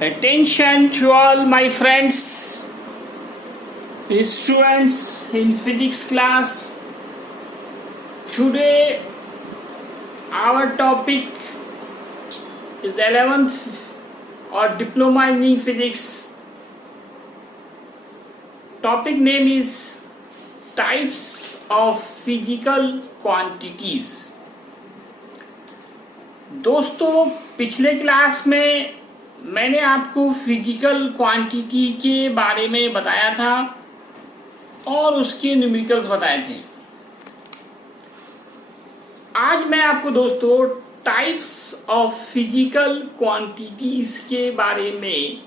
Attention to all my friends, students in physics class. Today our topic is 11th or diploma in physics. Topic name is types of physical quantities. दोस्तों पिछले class में मैंने आपको physical quantity के बारे में बताया था और उसके न्यूमेरिकल्स बताए थे। आज मैं आपको दोस्तों टाइप्स ऑफ फिजिकल क्वांटिटीज के बारे में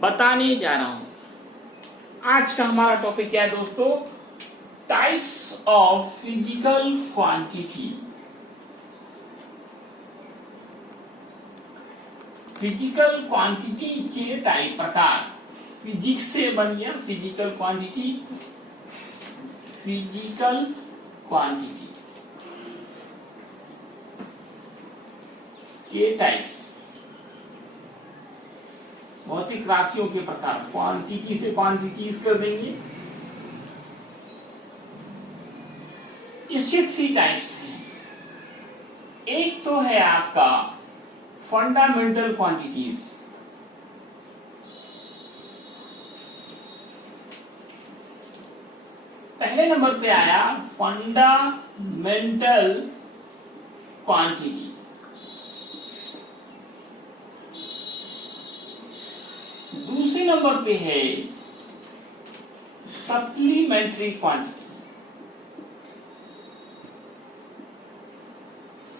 बताने जा रहा हूं। आज का हमारा टॉपिक क्या है दोस्तों? Types of physical quantity. Physical quantity के टाइप प्रकार। फिजिक्स से बन गया फिजिकल क्वांटिटी। फिजिकल क्वांटिटी के टाइप्स, भौतिक राशियों के प्रकार। क्वांटिटी से क्वांटिटीज कर देंगे। इसके 3 टाइप्स हैं। एक तो है आपका फंडामेंटल क्वांटिटीज। पहले नंबर पे आया फंडामेंटल क्वांटिटी। दूसरे नंबर पे है सप्लीमेंट्री क्वांटिटी।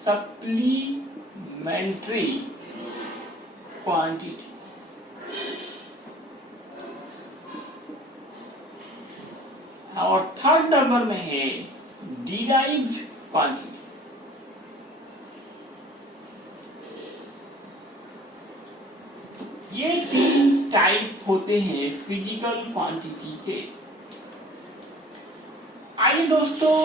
Supplementary quantity. और थर्ड नंबर में है डिराइव्ड क्वांटिटी। ये 3 टाइप होते हैं फिजिकल क्वांटिटी के। आइए दोस्तों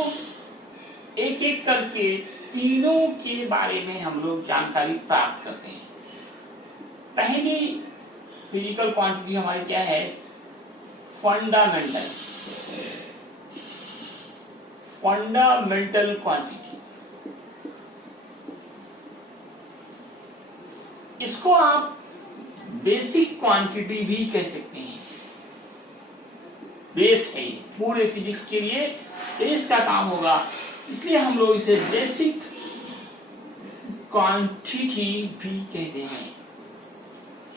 एक एक करके तीनों के बारे में हम लोग जानकारी प्राप्त करते हैं। पहली फिजिकल क्वांटिटी हमारी क्या है? फंडामेंटल। फंडामेंटल क्वांटिटी, इसको आप बेसिक क्वांटिटी भी कह सकते हैं। बेस है पूरे फिजिक्स के लिए, बेस का काम होगा, इसलिए हम लोग इसे बेसिक क्वांटिटी भी कहते हैं।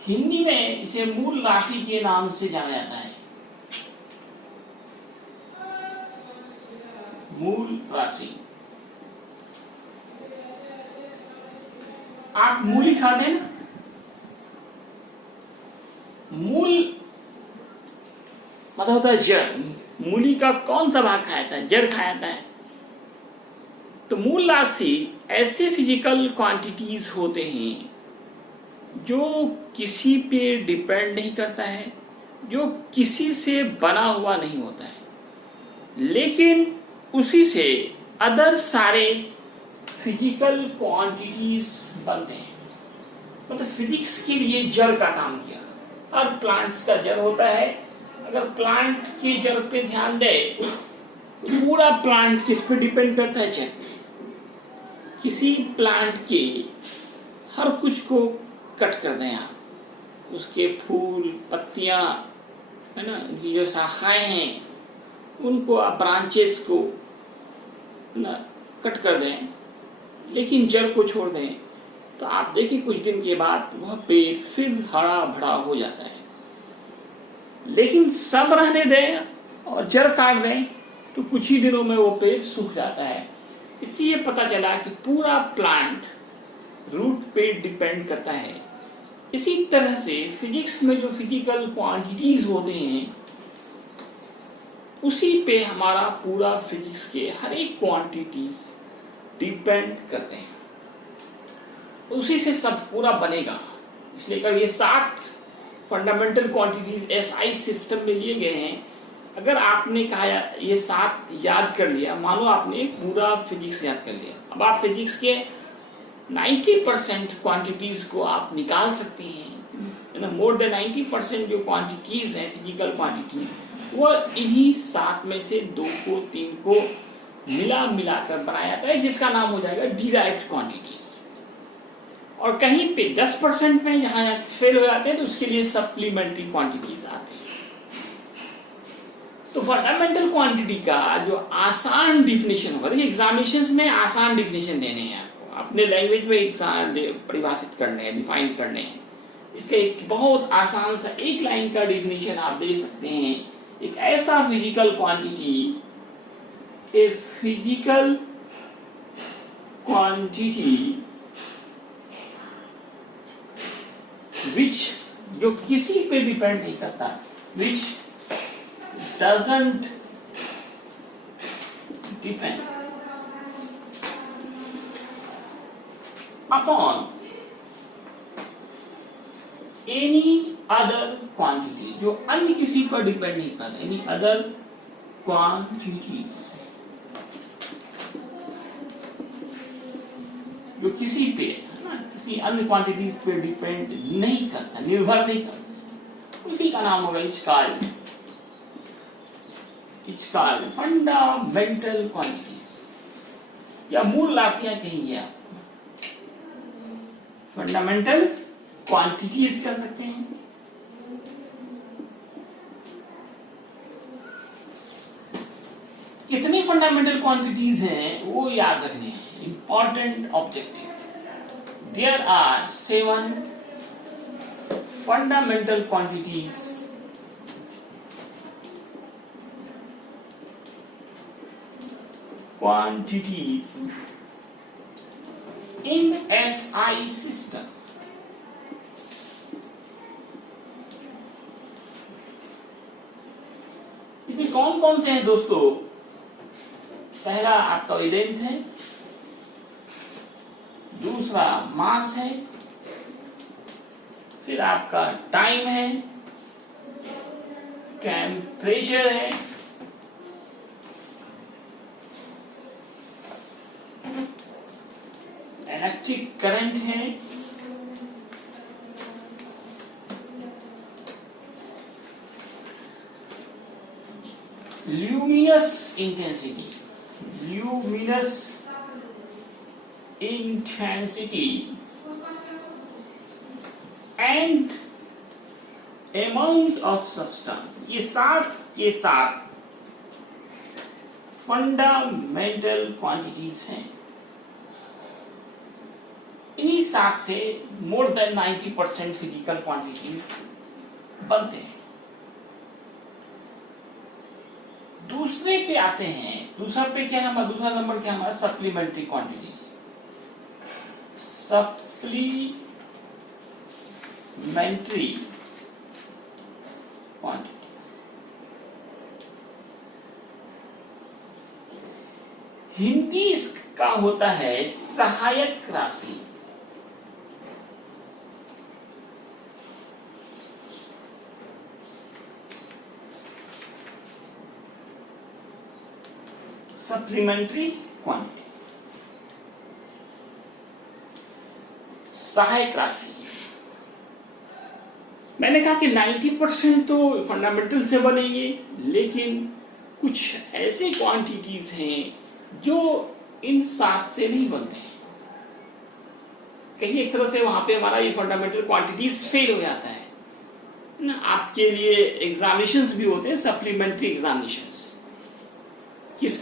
हिंदी में इसे मूल राशि के नाम से जाना जाता है। मूल राशि। आप मूली खाते हैं ना? मूल मतलब होता है जड़। मूली का कौन सा भाग खाया जाता है? जड़ खाया जाता है। तो मूल राशि ऐसे फिजिकल क्वांटिटीज होते हैं जो किसी पे डिपेंड नहीं करता है, जो किसी से बना हुआ नहीं होता है, लेकिन उसी से अदर सारे फिजिकल क्वांटिटीज बनते हैं। मतलब फिजिक्स के लिए जड़ का काम किया। हर प्लांट्स का जड़ होता है। अगर प्लांट के जड़ पे ध्यान दें तो पूरा प्लांट किस पे डिपेंड करता है? जड़। किसी प्लांट के हर कुछ को कट कर दें आप, उसके फूल, पत्तियां, है ना, उनकी जो शाखाएं हैं, उनको आप ब्रांचेस को ना कट कर दें, लेकिन जड़ को छोड़ दें, तो आप देखिए कुछ दिन के बाद वह पेड़ फिर हरा भरा हो जाता है। लेकिन सब रहने दें और जड़ काट दें तो कुछ ही दिनों में वो पेड़ सूख जाता है। इसलिए पता चला कि पूरा प्लांट रूट पे डिपेंड करता है। इसी तरह से फिजिक्स में जो फिजिकल क्वांटिटीज होते हैं उसी पे हमारा पूरा फिजिक्स के हर एक क्वांटिटीज डिपेंड करते हैं। उसी से सब पूरा बनेगा। इसलिए अगर ये 7 फंडामेंटल क्वांटिटीज एसआई सिस्टम में लिए गए हैं, अगर आपने कहा ये 7 याद कर लिया, मानो आपने पूरा फिजिक्स याद कर लिया। अब आप फिजिक्स के 90% क्वांटिटीज को आप निकाल सकते हैं। मोर देन 90% जो क्वांटिटीज हैं फिजिकल क्वांटिटी, वो इन्हीं 7 में से 2 को 3 को मिलाकर बनाया जाता है, जिसका नाम हो जाएगा डिराइव्ड क्वांटिटीज। और कहीं पे 10% में जहां फेल हो जाते हैं तो उसके लिए सप्लीमेंट्री क्वांटिटीज आते हैं। तो फंडामेंटल क्वांटिटी का जो आसान डिफिनेशन होगा, देखिए एग्जामिनेशंस में आसान डिफिनेशन देने हैं आपको, अपने लैंग्वेज में परिभाषित करने हैं, डिफाइन करने हैं। इसका एक बहुत आसान सा एक लाइन का डिफिनेशन आप दे सकते हैं। एक ऐसा physical quantity, a physical quantity which, जो किसी पे डिपेंड नहीं करता, विच doesn't depend upon any other quantity, जो अन्य किसी पर डिपेंड नहीं करता, any other quantities, जो किसी पे है ना, किसी अन्य क्वांटिटीज पे डिपेंड नहीं करता, निर्भर नहीं करता, उसी का नाम होगा इसका It's called fundamental quantities, या मूल राशियां कहेंगे आप, फंडामेंटल क्वांटिटीज कर सकते हैं। कितनी फंडामेंटल क्वांटिटीज हैं वो याद रखने हैं, important objective. There are 7 fundamental quantities in SI system। इसमें कौन कौन से हैं दोस्तों? पहला आपका वेवलेंथ है, दूसरा मास है, फिर आपका टाइम है, टेम्परेचर है, इलेक्ट्रिक करंट है, luminous intensity and amount of substance. ये सात फंडामेंटल क्वांटिटीज हैं। इन्हीं 7 से मोर देन 90% फिजिकल क्वांटिटीज बनते हैं। दूसरे पे आते हैं, दूसरा पे क्या है हमारा, दूसरा नंबर क्या है हमारा, supplementary quantities. Supplementary quantity Hindi इसका होता है सहायक राशि। सप्लीमेंट्री क्वांटिटी, सहायक राशि। मैंने कहा कि 90% तो फंडामेंटल से बनेंगे, लेकिन कुछ ऐसे क्वांटिटीज हैं जो इन 7 से नहीं बनते हैं। कहीं एक तरह से वहां पे हमारा ये फंडामेंटल क्वांटिटीज फेल हो जाता है ना। आपके लिए एग्जामिनेशंस भी होते हैं, सप्लीमेंट्री एग्जामिनेशंस।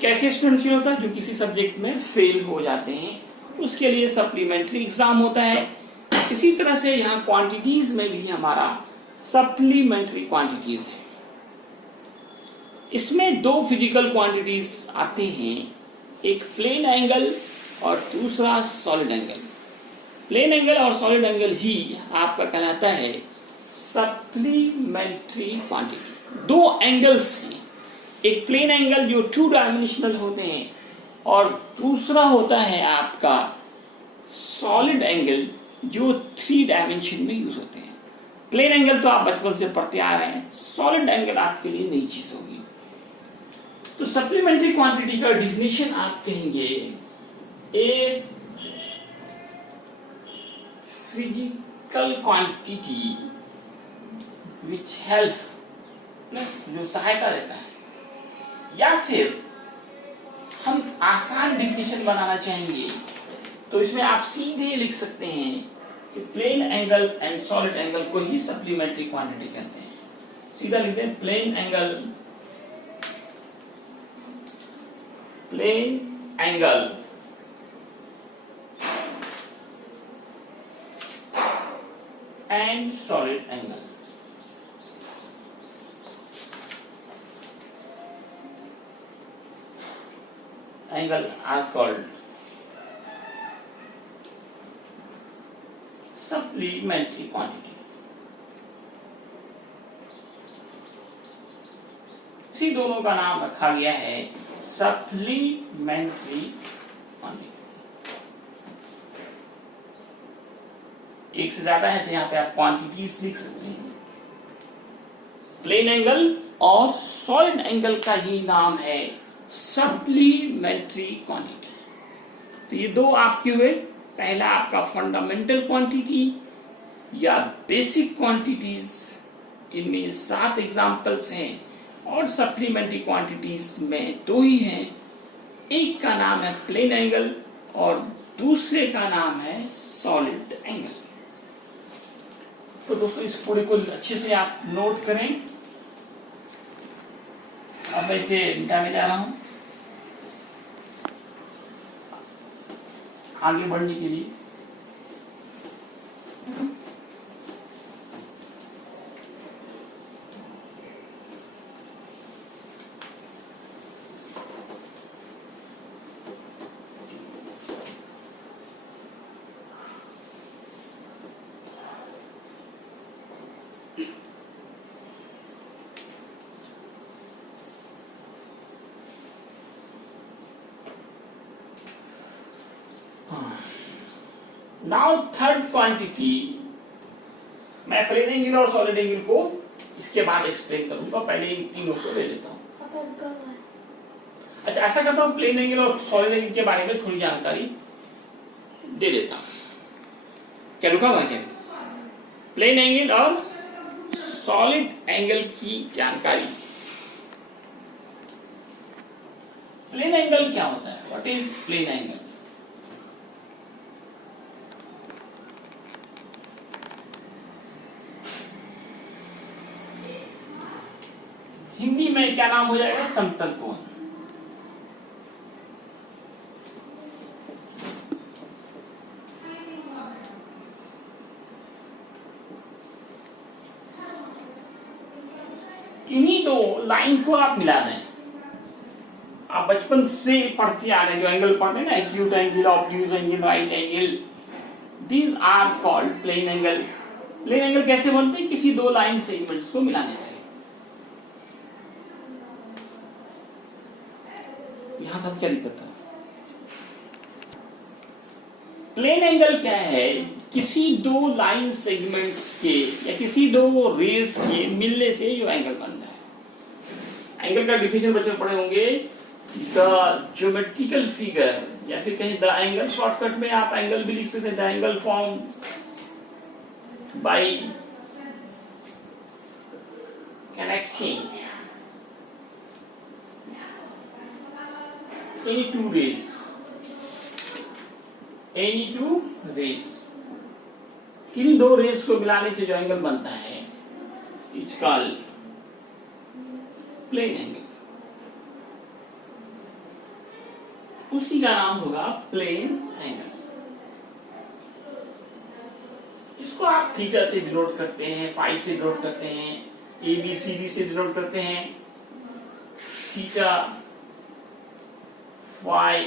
कैसे स्टूडेंट के होता है, जो किसी सब्जेक्ट में फेल हो जाते हैं, उसके लिए सप्लीमेंट्री एग्जाम होता है। इसी तरह से यहाँ क्वांटिटीज में भी हमारा सप्लीमेंट्री क्वांटिटीज है। इसमें 2 फिजिकल क्वांटिटीज आते हैं, एक प्लेन एंगल और दूसरा सॉलिड एंगल। प्लेन एंगल और सॉलिड एंगल ही आपका कहलाता है सप्लीमेंट्री क्वांटिटी। 2 एंगल्स हैं, एक प्लेन एंगल जो 2 डायमेंशनल होते हैं और दूसरा होता है आपका सॉलिड एंगल जो 3 डायमेंशन में यूज होते हैं। प्लेन एंगल तो आप बचपन से पढ़ते आ रहे हैं, सॉलिड एंगल आपके लिए नई चीज होगी। तो सप्लीमेंट्री क्वांटिटी का डिफिनेशन आप कहेंगे, a physical quantity which help, जो सहायता देता है, या फिर हम आसान डिफिनेशन बनाना चाहेंगे तो इसमें आप सीधे लिख सकते हैं कि plane angle and solid angle को ही सप्लीमेंट्री क्वांटिटी कहते हैं। सीधा लिखते हैं plane angle and solid angle. Angle are called supplementary quantities। इसी दोनों का नाम रखा गया है सप्लीमेंट्री क्वांटिटी। एक से ज्यादा है तो यहाँ पे आप क्वांटिटीज लिख सकते हैं। प्लेन एंगल और सॉलिड एंगल का ही नाम है सप्लीमेंट्री क्वांटिटी। तो ये दो आपके हुए, पहला आपका फंडामेंटल क्वांटिटी या बेसिक क्वांटिटीज, इनमें 7 एग्जांपल्स हैं, और सप्लीमेंट्री क्वांटिटीज में 2 ही हैं। एक का नाम है प्लेन एंगल और दूसरे का नाम है सॉलिड एंगल। तो दोस्तों इस पूरे को अच्छे से आप नोट करें। अब मैं इसे मिटाने जा रहा हूं आगे बढ़ने के लिए। नाउ थर्ड क्वांटिटी, मैं प्लेन एंगल और सॉलिड एंगल को इसके बाद एक्सप्लेन करूंगा, पहले इन तीनों को ले लेता हूं। अच्छा, ऐसा करता हूं, प्लेन एंगल और सॉलिड एंगल के बारे में थोड़ी जानकारी दे देता हूं। क्या रुका हुआ क्या? प्लेन एंगल और सॉलिड एंगल की जानकारी। प्लेन एंगल क्या होता है? What is plane angle? Hindi में क्या नाम हो जाएगा? समतल कोण। इन्हीं दो लाइन को आप मिला दें। आप बचपन से पढ़ते आ रहे हैं, जो एंगल पढ़ते हैं ना, acute angle, obtuse angle, right angle, these are called plane angle. Plane angle कैसे बनते हैं? किसी दो लाइन सेगमेंट्स को मिलाने से। यहां तक क्या दिक्कत है? प्लेन एंगल क्या है? किसी दो लाइन सेगमेंट्स के या किसी दो रेस के मिलने से जो एंगल बनता है। एंगल का डिफिनेशन बच्चे पढ़े होंगे, द ज्योमेट्रिकल फिगर, या फिर कहीं द एंगल, शॉर्टकट में आप एंगल भी लिख सकते हैं, the angle form by connecting any two rays, किन्हीं दो रेस को मिलाने से जो एंगल बनता है, इट्स कॉल्ड प्लेन एंगल। उसी का नाम होगा प्लेन एंगल। इसको आप थीटा से डिनोट करते हैं, फाई से डिनोट करते हैं, ABCD से डिनोट करते हैं, theta phi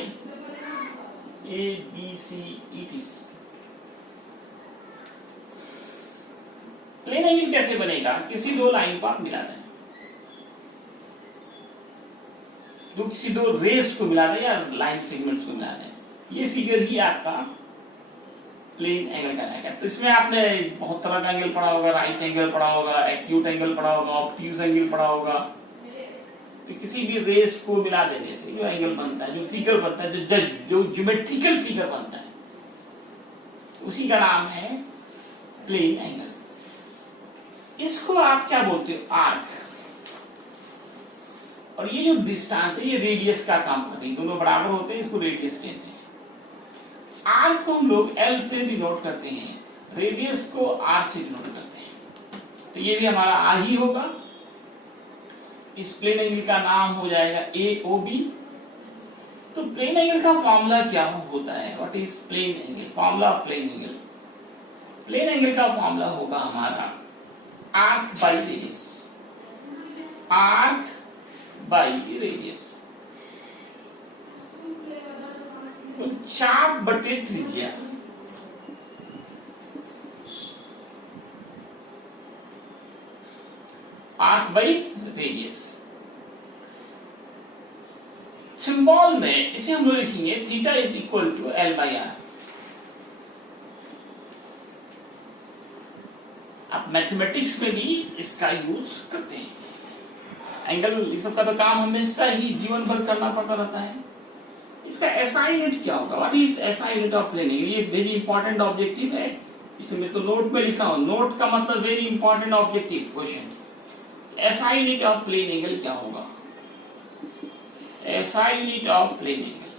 ABC ETC। Plane angle कैसे बनेगा? किसी दो लाइन को आप मिला दें, किसी दो रेस को मिला दें या लाइन सेगमेंट्स को मिला दें, ये फिगर ही आपका प्लेन एंगल कहलाएगा। तो इसमें आपने बहुत तरह का एंगल पढ़ा होगा, राइट एंगल पढ़ा होगा, एक्यूट एंगल पढ़ा होगा, ऑब्ट्यूज एंगल पढ़ा होगा। तो किसी भी रेस को मिला देने से जो एंगल बनता है, जो फिगर बनता है, जो ज्योमेट्रिकल फिगर बनता है, उसी का नाम है प्लेन एंगल। इसको आप क्या बोलते हो? आर्क। और ये जो डिस्टेंस है ये रेडियस का काम करते हैं, दोनों बराबर होते हैं, इसको रेडियस कहते हैं। आर्क को हम लोग एल से डिनोट करते हैं, रेडियस को आर से डिनोट करते हैं। तो ये भी हमारा आर ही होगा। इस प्लेन एंगल का नाम हो जाएगा ए ओ बी। तो प्लेन एंगल का फॉर्मूला क्या होता है? What is plane angle? Formula of plane angle. Plane angle का फॉर्मूला होगा हमारा arc by radius. Arc by radius. तो चाप बटे त्रिज्या। Arc by radius. सिंबल में इसे हम लोग लिखेंगे theta is equal to l by r. आप मैथमेटिक्स में भी इसका यूज करते हैं। एंगल इस सब का तो काम हमेशा ही जीवन भर करना पड़ता रहता है। इसका एसआई यूनिट क्या होगा? What is SI unit of plane angle? ये वेरी इंपॉर्टेंट ऑब्जेक्टिव है, इसमें मेरे को नोट में लिखा हो। नोट का मतलब very important objective question. SI unit of plane angle क्या होगा? SI unit of plane angle.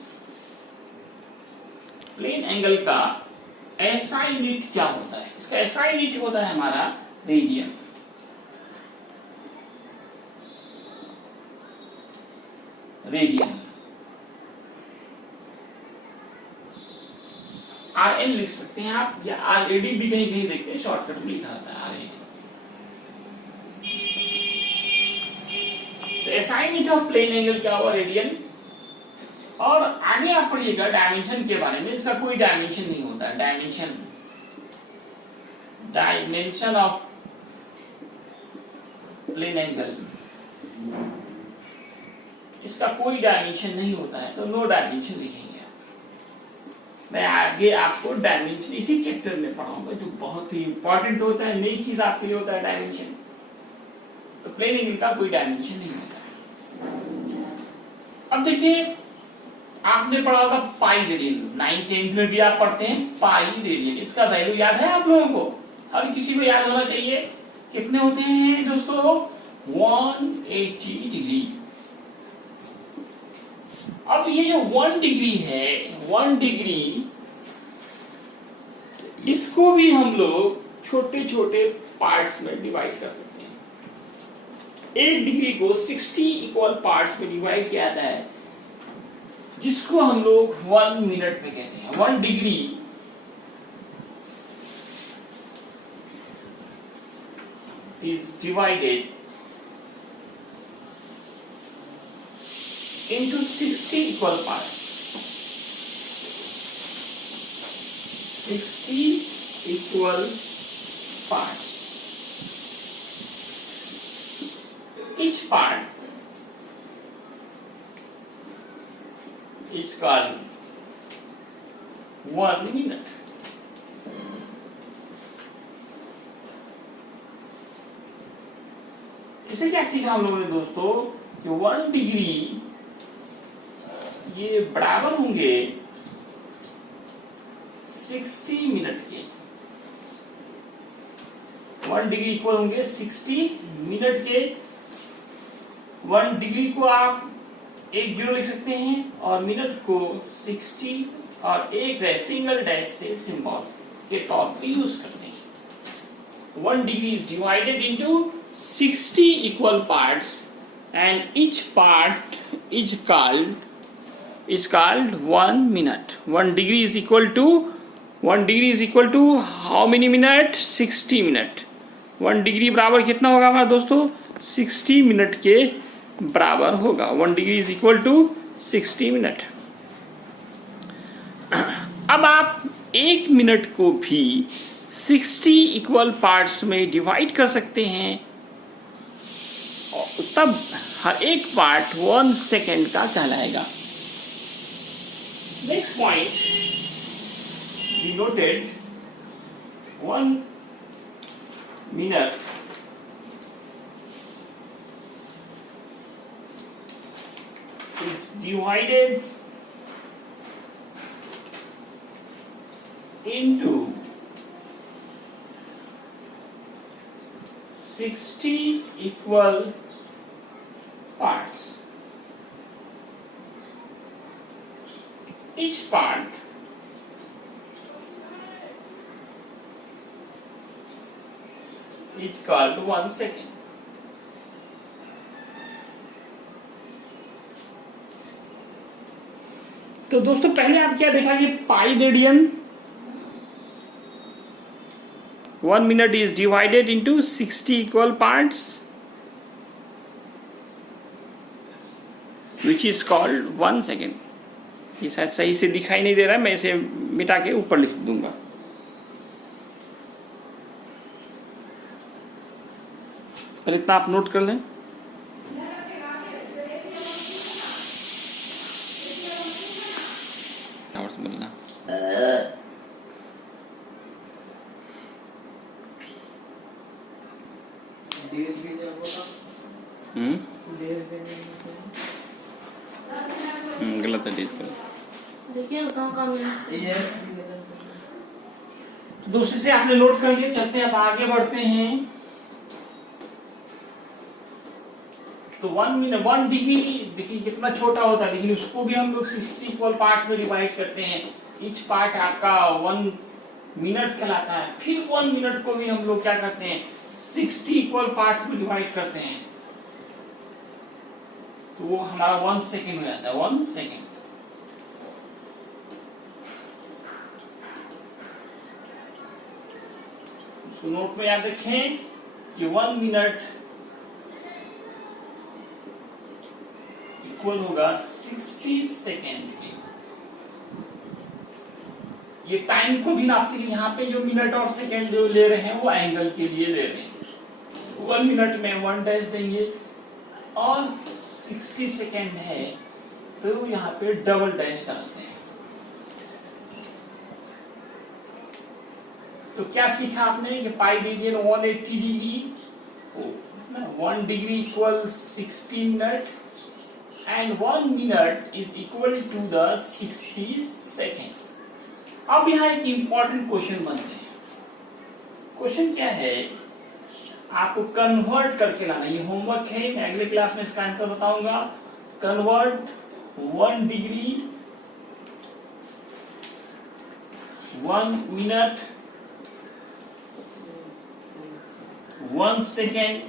Plane angle का एसआई यूनिट क्या होता है? इसका एसआई यूनिट होता है हमारा रेडियन। रेडियन आर एन लिख सकते हैं आप, या आर एडी भी कहीं कहीं देखते हैं, शॉर्टकट में लिखा होता है आर एडी। तो SI unit of plane angle क्या हुआ? रेडियन। और आगे आप पढ़िएगा डायमेंशन के बारे में। इसका कोई डायमेंशन नहीं होता है। Dimension, dimension of plane angle, इसका कोई डायमेंशन नहीं होता है, तो नो डायमेंशन लिखेंगे। मैं आगे आपको डायमेंशन इसी चैप्टर में पढ़ाऊंगा, जो बहुत ही इंपॉर्टेंट होता है, नई चीज आपके लिए होता है डायमेंशन। तो प्लेन एंगल का कोई डायमेंशन नहीं होता है। अब देखिए, आपने पढ़ा होगा पाई रेडियन, 9th 10th में भी आप पढ़ते हैं पाई रेडियन। इसका वैल्यू याद है आप लोगों को? हर किसी को याद होना चाहिए। कितने होते हैं दोस्तों? 180 डिग्री। अब ये जो 1 डिग्री है, 1 डिग्री, इसको भी हम लोग छोटे छोटे पार्ट्स में डिवाइड कर सकते हैं। 1 डिग्री को 60 इक्वल पार्ट्स में डिवाइड किया जाता है, जिसको हम लोग 1 मिनट में कहते हैं। 1 degree is divided into 60 equal parts. 60 equal parts. Each part is called 1 minute. इसे क्या सीखा हम लोगों ने दोस्तों? कि 1 डिग्री ये बराबर होंगे 60 मिनट के। 1 डिग्री इक्वल होंगे 60 मिनट के। 1 डिग्री को आप 1 जीरो लिख सकते हैं, और मिनट को 60 और एक सिंगल डैश से सिंबल के तौर पे यूज करते हैं। 1 degree is divided into 60 equal parts, and each part is called 1 minute. 1 degree is equal to how many minute? 60 minute. 1 degree बराबर कितना होगा हमारा दोस्तों? 60 मिनट के बराबर होगा। 1 degree is equal to 60 minute. अब आप 1 मिनट को भी 60 इक्वल पार्ट्स में डिवाइड कर सकते हैं, तब हर एक पार्ट 1 सेकेंड का कहलाएगा। Next point we noted 1 minute is divided into 60 equal parts. Each part is called 1 second. तो दोस्तों पहले आप क्या देखा कि pi radian 1 minute is divided into 60 equal parts, which is called 1 second. ये शायद सही से दिखाई नहीं दे रहा है, मैं इसे मिटा के ऊपर लिख दूंगा. पहले इतना आप नोट कर लें. बोलना गलत है. देखिए दूसरे से आपने नोट कर लिया. चलते हैं, अब आगे बढ़ते हैं. तो 1 डिग्री देखिए कितना छोटा होता है, लेकिन उसको भी हम लोग 60 इक्वल पार्ट में डिवाइड करते हैं. ईच पार्ट आपका 1 मिनट कहलाता है. फिर 1 मिनट को भी हम लोग क्या करते हैं, 60 इक्वल पार्ट्स में डिवाइड करते हैं. तो वो हमारा 1 सेकेंड हो जाता है. 1 सेकेंड. तो नोट में याद रखें कि 1 मिनट इक्वल होगा 60 सेकेंड के. ये टाइम को भी नापते हैं. यहाँ पे जो मिनट और सेकेंड जो ले रहे हैं वो एंगल के लिए ले रहे हैं. 1 मिनट में 1 डैश देंगे और 60 सेकेंड है तो यहाँ पे डबल डैश डालते हैं. तो क्या सीखा आपने कि pi radian 180 degree, 1 degree equal 60 minute and 1 minute is equal to the 60 second. अब यहाँ एक इंपॉर्टेंट क्वेश्चन बनते हैं. क्वेश्चन क्या है, आपको कन्वर्ट करके लाना. ये होमवर्क है, मैं अगले क्लास में इसका आंसर बताऊंगा. Convert 1 degree 1 minute 1 second.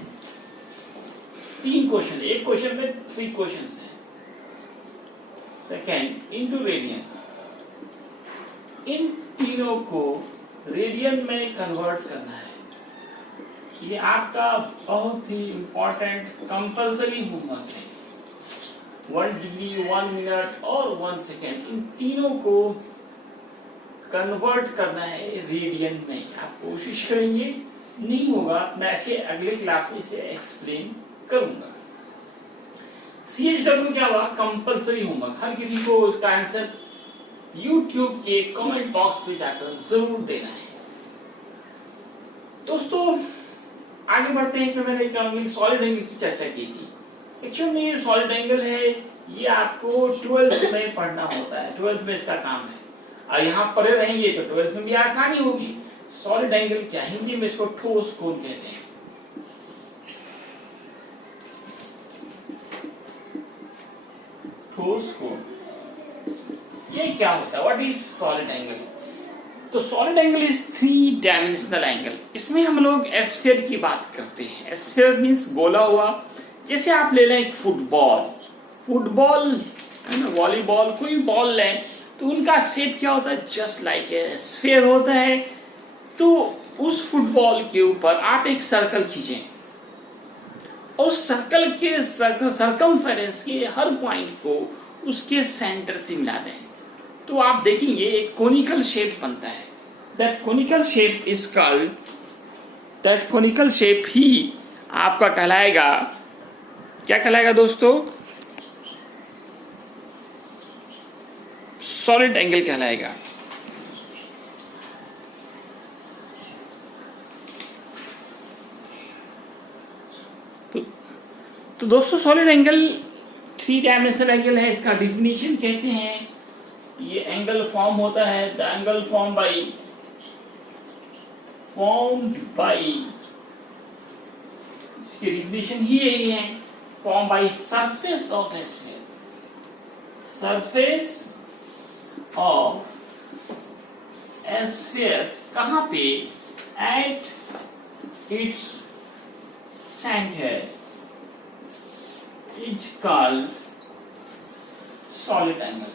3 question, एक क्वेश्चन में 3 क्वेश्चन है. Second into radian. इन तीनों को रेडियन में कन्वर्ट करना है. ये आपका बहुत ही इंपॉर्टेंट कंपल्सरी होमवर्क है. 1 डिग्री 1 मिनट और 1 सेकेंड, इन तीनों को कन्वर्ट करना है रेडियन में. आप कोशिश करेंगे, नहीं होगा मैं ऐसे अगले क्लास में इसे एक्सप्लेन करूंगा. CHW क्या हुआ, कंपल्सरी होमवर्क. हर किसी को उसका आंसर YouTube के कमेंट बॉक्स पे जाकर जरूर देना है. दोस्तों आगे बढ़ते हैं. इसमें मैंने क्या सॉलिड एंगल की चर्चा की थी. एक्चुअली में ये सॉलिड एंगल है, ये आपको 12th में पढ़ना होता है. 12th में इसका काम है. और यहाँ पढ़े रहेंगे तो 12th में भी आसानी होगी. सॉलिड एंगल क्या है, हिंदी में इसको ठोस कोण कहते हैं. ठोस कोण ये क्या होता है, व्हाट इज सॉलिड एंगल. तो solid angle is 3 dimensional angle. इसमें हम लोग एस्फीयर की बात करते हैं. एस्फीयर मींस गोला हुआ. जैसे आप ले लें एक फुटबॉल है ना, वॉलीबॉल, कोई बॉल लें तो उनका शेप क्या होता है, जस्ट लाइक एस्फीयर होता है. तो उस फुटबॉल के ऊपर आप एक सर्कल खींचें और सर्कल के सर्कमफेरेंस के हर पॉइंट को उसके सेंटर से मिला दें तो आप देखेंगे एक कोनिकल शेप बनता है. दैट कोनिकल शेप ही आपका कहलाएगा, क्या कहलाएगा दोस्तों, सॉलिड एंगल कहलाएगा. तो दोस्तों सॉलिड एंगल 3 डायमेंशनल एंगल है. इसका डिफिनीशन कहते हैं ये एंगल फॉर्म होता है, द एंगल फॉर्म्ड बाय इसकी डिफिनेशन ही यही है, form by surface of sphere, surface of sphere कहाँ पे, at its centre is called solid angle.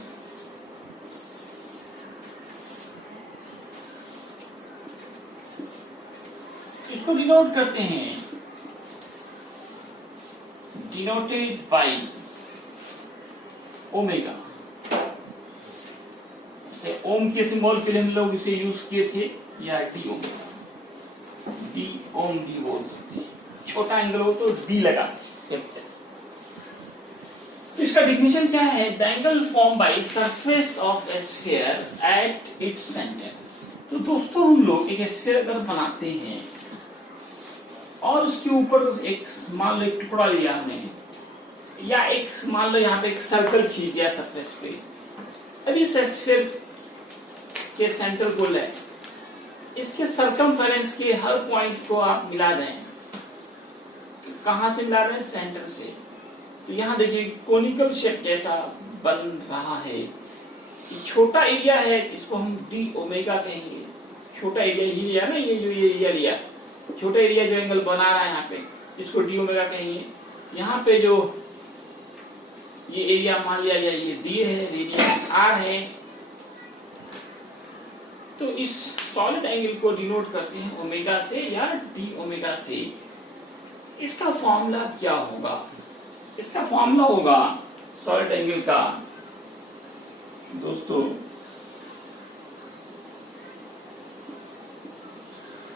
इसको डिनोट करते हैं, डिनोटेड बाय ओमेगा। ओम के सिंबल के लिए हम लोग इसे यूज किए थे, या डी ओमेगा, डी ओम डी बोल सकते हैं, छोटा एंगल हो तो डी लगा। इसका डिफिनेशन क्या है, the angle form by surface of sphere at its centre. तो दोस्तों हम लोग एक स्फीयर अगर बनाते हैं और उसके ऊपर एक मान लो एक टुकड़ा लिया हमने, या एक मान लो यहाँ पे एक सर्कल खींच दिया सरफेस पे, अब इस स्फीयर के सेंटर को ले, इसके सरकमफेरेंस के हर पॉइंट को आप मिला दें। कहाँ से मिला दें, सेंटर से। तो यहाँ देखिए कोनिकल शेप जैसा बन रहा है, छोटा एरिया है, इसको हम डी ओमेगा कहेंगे। छोटा एरिया ही लिया ना, ये जो ये एरिया लिया, छोटा एरिया जो एंगल बना रहा है यहाँ पे, इसको डी ओमेगा कहेंगे। यहाँ पे जो ये एरिया मान लिया जाए ये डी है, रेडियस आर है। तो इस सॉलिड एंगल को डिनोट करते हैं ओमेगा से या डी ओमेगा से। इसका फॉर्मूला क्या होगा, इसका फॉर्मूला होगा सॉलिड एंगल का दोस्तों,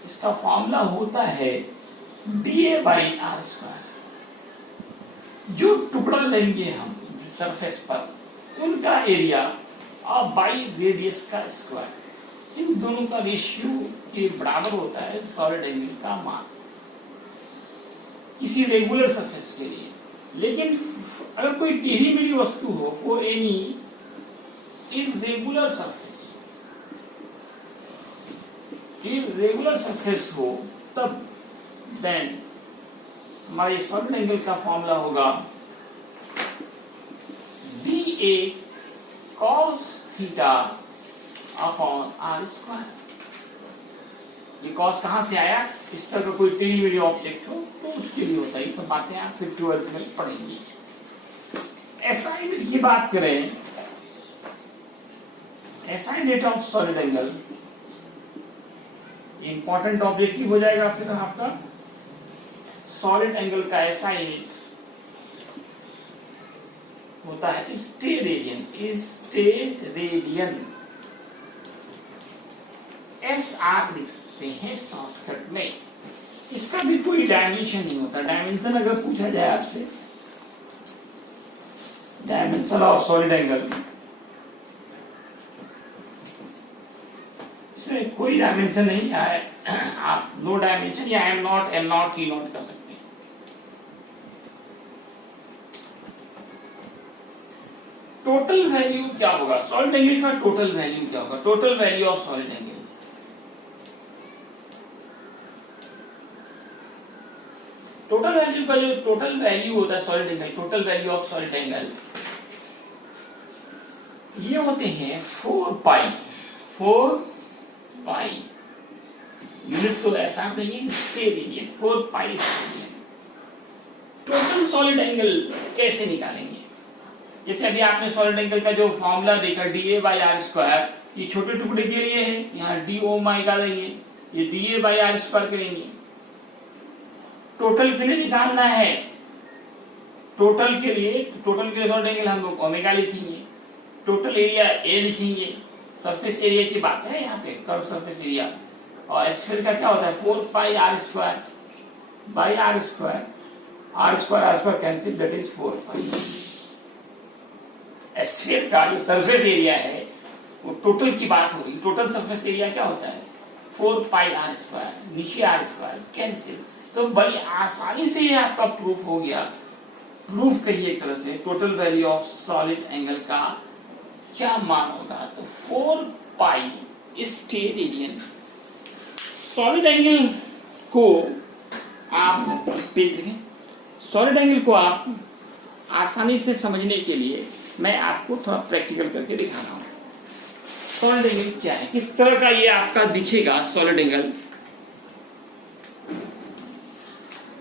इसका फॉर्मूला होता है DA बाई आर स्क्वायर। जो टुकड़ा लेंगे हम सरफेस पर, उनका एरिया और बाई रेडियस का स्क्वायर, इन दोनों का रेशियो के बराबर होता है सॉलिड एंगल का मान किसी रेगुलर सरफेस के लिए। लेकिन अगर कोई टेढ़ी मेढ़ी वस्तु हो, फॉर एनी इरेगुलर सरफेस हो, तब देन हमारे सॉलिड एंगल का फॉर्मूला होगा DA cos theta upon r square. ये कॉस कहाँ से आया, इस तरह का कोई टेढ़ी मेढ़ी ऑब्जेक्ट हो तो उसके लिए होता है। ये सब बातें आप फिर 12th में पढ़ेंगे। असाइनमेंट की बात करें, assignment of solid angle important objective हो जाएगा फिर आपका। सॉलिड एंगल का असाइनमेंट होता है स्टेरेडियन, SR लिखते हैं शॉर्टकट में। इसका भी कोई डायमेंशन नहीं होता। डायमेंशन अगर पूछा जाए आपसे, डायमेंशन ऑफ सॉलिड एंगल, इसमें कोई डायमेंशन नहीं है। आप नो डायमेंशन या am not, L not, T not कर सकते हैं। टोटल वैल्यू क्या होगा सॉलिड एंगल का, टोटल वैल्यू क्या होगा, total value of solid angle. Total value का जो टोटल वैल्यू होता है solid angle, total value of solid angle, ये होते हैं 4 पाई यूनिट तो ऐसा चाहिए स्टेरेडियन, 4 पाई स्टेरेडियन। टोटल सॉलिड एंगल कैसे निकालेंगे, जैसे अभी आपने सॉलिड एंगल का जो फॉर्मूला देखा DA बाई आर स्क्वायर, ये छोटे टुकड़े के लिए है, यहाँ डी ओमेगा निकालेंगे, ये DA बाई आर स्क्वायर करेंगे। टोटल के लिए निकालना है, टोटल के लिए सॉलिड एंगल हम लोग ओमेगा लिखेंगे, टोटल एरिया A लिखेंगे। सरफेस एरिया की बात है यहाँ पे, कर्व सरफेस एरिया। और स्फीयर का क्या होता है 4 pi r square by r square, r square cancel, that is 4 pi. Sphere का जो सरफेस एरिया है वो टोटल की बात हो रही। टोटल सरफेस एरिया क्या होता है 4 पाई आर स्क्वायर, नीचे आर स्क्वायर कैंसिल। तो बड़ी आसानी से ये आपका प्रूफ हो गया। प्रूफ कहिए एक तरह से total value of solid angle का क्या मान होगा, तो 4 पाई स्टेरेडियन। सॉलिड एंगल को आप पेज देखें। सॉलिड एंगल को आप आसानी से समझने के लिए मैं आपको थोड़ा प्रैक्टिकल करके दिखा रहा हूँ। सॉलिड एंगल क्या है, किस तरह का ये आपका दिखेगा सॉलिड एंगल।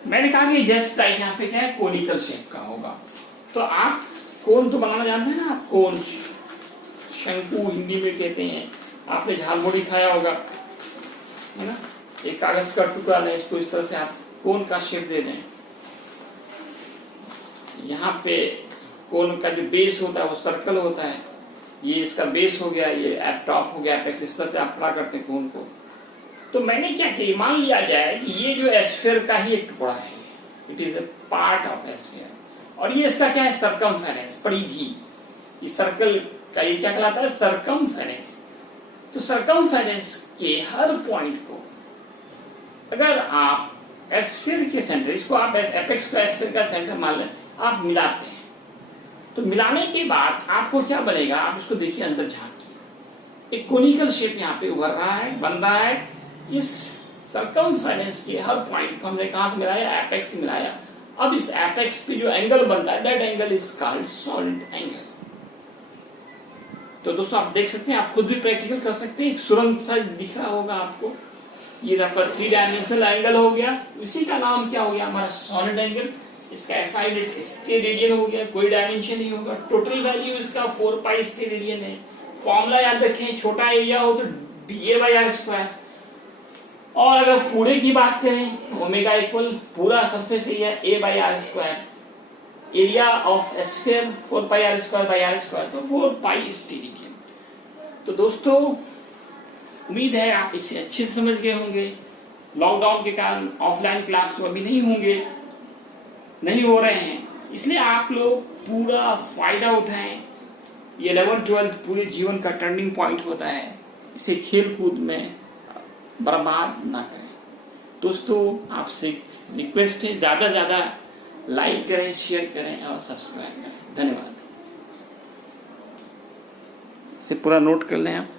मैंने कहा कि जस्ट लाइक यहाँ पे क्या है, कोनिकल शेप का होगा। तो आप कोन तो बनाना जानते हैं ना, आप कोन, शंकु हिंदी में कहते हैं। आपने झालमुड़ी खाया होगा, है ना। एक कागज का टुकड़ा लें, इसको इस तरह से आप कोन का शेप दे दें। यहाँ पे कोन का जो बेस होता है वो सर्कल होता है, ये इसका बेस हो गया, ये टॉप हो गया, एपेक्स। इस तरह से आप खड़ा करते हैं कोन को। तो मैंने क्या किया, मान लिया जाए कि ये जो एस्फीयर का ही एक टुकड़ा है, it is a part of a sphere, और ये इसका क्या है, सरकमफेरेंस, परिधि। ये सर्कल का ये क्या कहलाता है, सरकमफेरेंस। तो सरकमफेरेंस के हर पॉइंट को अगर आप एस्फीयर के सेंटर, इसको आप एपेक्स को एस्फीयर का सेंटर मान लें, आप मिलाते हैं, तो मिलाने के बाद आपको क्या बनेगा, आप इसको देखिए, अंदर झांकिए, एक कोनिकल शेप यहाँ पे उभर रहा है, बन रहा है। इस सरकमफेरेंस के हर पॉइंट को हमने कहाँ से मिलाया, एपेक्स से मिलाया। अब इस एपेक्स पे जो एंगल बनता है, that angle is called solid angle. तो दोस्तों आप देख सकते हैं, आप खुद भी प्रैक्टिकल कर सकते हैं। एक सुरंग सा दिख रहा होगा आपको, ये आपका 3 डायमेंशनल एंगल हो गया, इसी का नाम क्या हो गया, हमारा सॉलिड एंगल। इसका साइड स्टेरेडियन हो गया, कोई डायमेंशन नहीं होगा। टोटल वैल्यू इसका 4 पाई स्टेरेडियन है। फॉर्मूला याद रखें, छोटा एरिया हो तो dA/r², और अगर पूरे की बात करें, ओमेगा इक्वल पूरा surface area A/r², area of a sphere 4 pi r²/r², तो 4 पाई स्टेरेडियन। तो दोस्तों उम्मीद है आप इसे अच्छे से समझ गए होंगे। लॉकडाउन के कारण ऑफलाइन क्लास तो अभी नहीं हो रहे हैं, इसलिए आप लोग पूरा फायदा उठाएं। ये 11th 12th पूरे जीवन का टर्निंग पॉइंट होता है, इसे खेल कूद में बर्बाद ना करें। दोस्तों आपसे रिक्वेस्ट है, ज़्यादा से ज़्यादा लाइक करें, शेयर करें और सब्सक्राइब करें। धन्यवाद। इसे पूरा नोट कर लें आप।